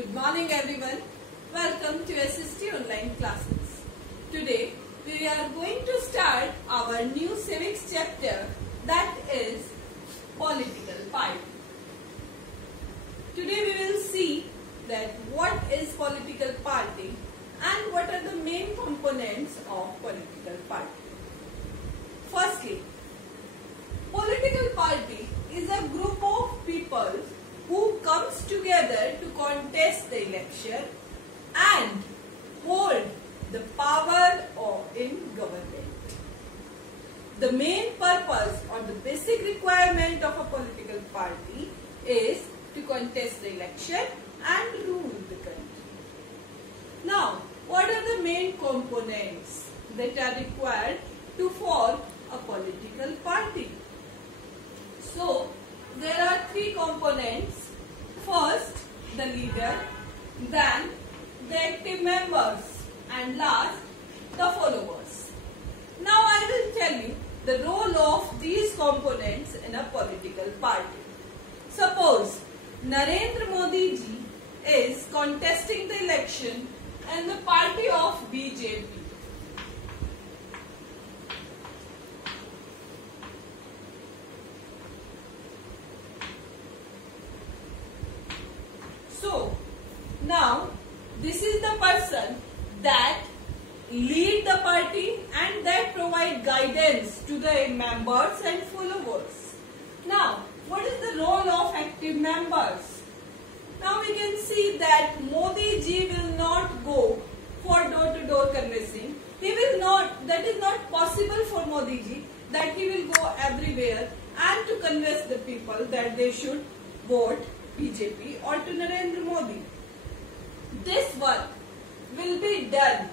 Good morning everyone. Welcome to SST online classes. Today we are going to start our new civics chapter, that is political party. Today we will see that what is political party and what are the main components of political party. Firstly, political party is a group of people who comes together to contest the election and hold the power in government. The main purpose or the basic requirement of a political party is to contest the election and rule the country. Now, what are the main components that are required to form a political party? So, there are three components. First, the leader, then the active members, and last, the followers. Now, I will tell you the role of these components in a political party. Suppose Narendra Modi ji is contesting the election in the party of BJP. So, now this is the person that lead the party and that provide guidance to the members and followers. Now, what is the role of active members? Now we can see that Modi ji will not go for door-to-door canvassing. He will not, that is not possible for Modi ji, that he will go everywhere and to convince the people that they should vote BJP or to Narendra Modi. This work will be done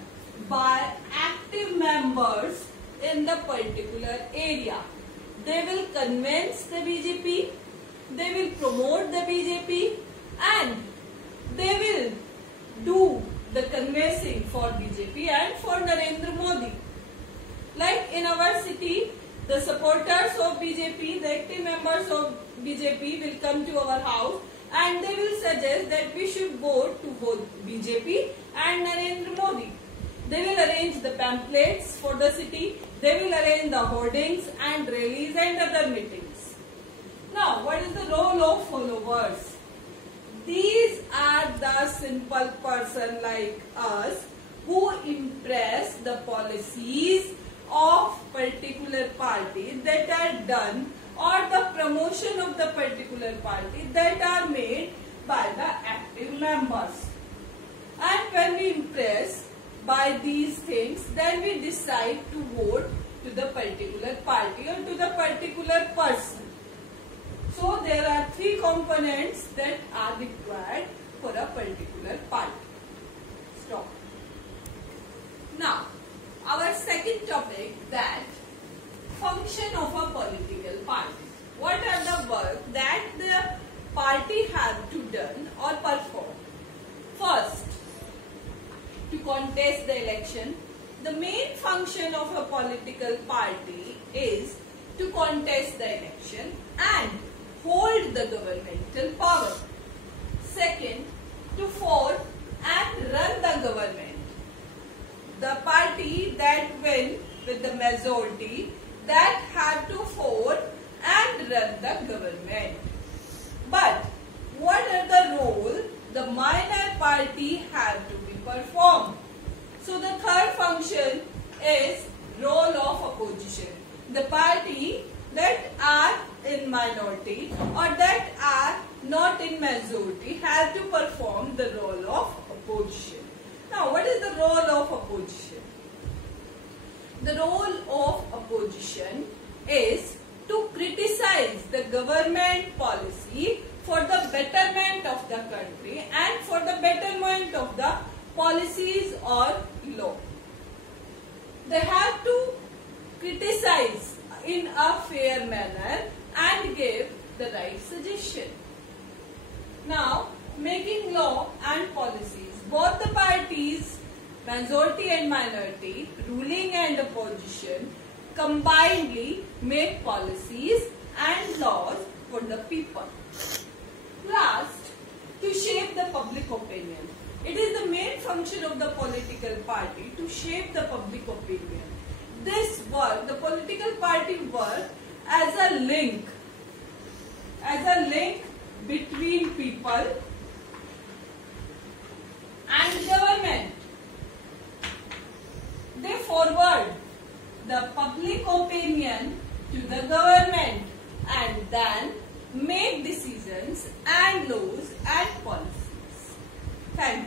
by active members in the particular area. They will convince the BJP, they will promote the BJP, and they will do the convincing for BJP and for Narendra Modi. Like in our city, the supporters of BJP, the active members of BJP will come to our house and they will suggest that we should vote to vote BJP and Narendra Modi. They will arrange the pamphlets for the city, they will arrange the hoardings and rallies and other meetings. Now, what is the role of followers? These are the simple person like us who impress the policies of particular party that are done or the promotion of the particular party that are made by the active members. And when we impress by these things, then we decide to vote to the particular party or to the particular person. So there are three components that are required for a particular party. Stop. Now, our second topic, that function of a political party. What are the work that the party have to done or perform? First, to contest the election. The main function of a political party is to contest the election and hold the governmental power. Second, to form and run the government. The party that win with the majority that have to form and run the government. But what are the role the minor party have to be performed? So the third function is role of opposition. The party that are in minority or that are not in majority have to perform the role of opposition. Now, what is the role of opposition? The role of opposition is to criticize the government policy for the betterment of the country and for the betterment of the policies or law. They have to criticize in a fair manner and give the right suggestion. Now, making law and policies. Both the parties, majority and minority, ruling and opposition, combinedly make policies and laws for the people. Last, to shape the the public opinion. It is the main function of the political party to shape the public opinion. This work, the political party work as a link between people and government. They forward the public opinion to the government and then make decisions and laws and policies. Thank you.